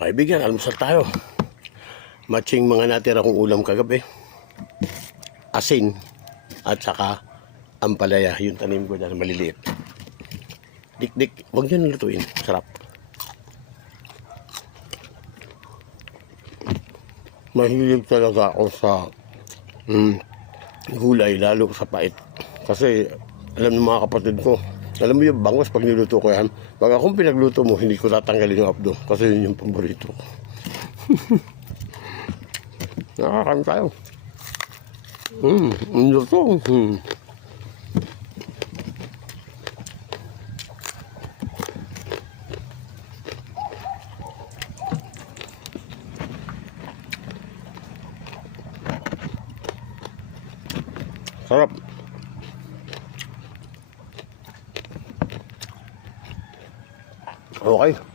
Kaibigan, almusal tayo. Matching mga natira kong ulam kagabi. Asin at saka ampalaya. Yung tanim ko dyan, maliliit. Dik-dik, huwag nyo nalutuin. Sarap. Mahilig talaga ako sa gulay, lalo sa pait. Kasi alam ng mga kapatid ko, alam mo yung bangos pag niluto ko yan, pag akong pinagluto mo, hindi ko tatanggalin yung abdo kasi yun yung paborito ko. Nakakain tayo. Ang luto. Sarap. Okay.